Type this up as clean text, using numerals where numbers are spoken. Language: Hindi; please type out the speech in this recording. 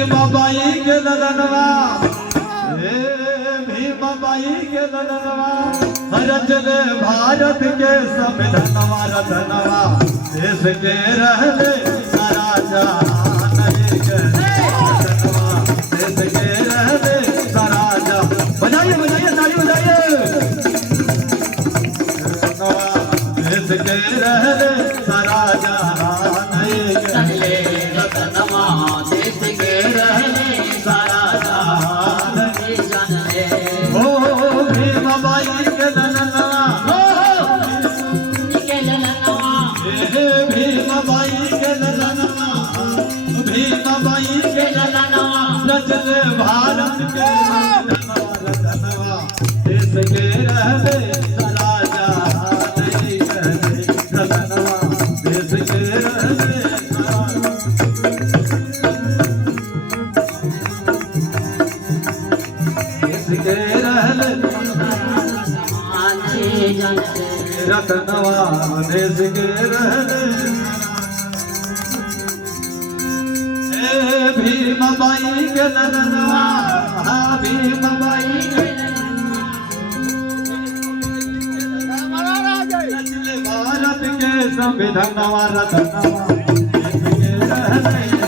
भीमाबाई के ललनवा, भीमाबाई के ललनवा, रचले भारत के संविधानवा रतनवा, देश के रहले सारा जहान रतनवा, देश के रहले सारा जहान। बजाइए बजाइए ताली बजाइए। रतनवा देश के रहले सारा जहान रतनवा, देश के रहले सारा जहान। ओ भीमाबाई के ललनवा, भीमाबाई के ललनवा, भीमाबाई के ललनवा, रचले भारत के रतनवा, देश के रहले सारा जहान रतनवा, देश के रहले रतनवा, देश के रहले। भीमाबाई के ललनवा, भीमाबाई के भारत के संविधानवा रतनवा, देश के रहले।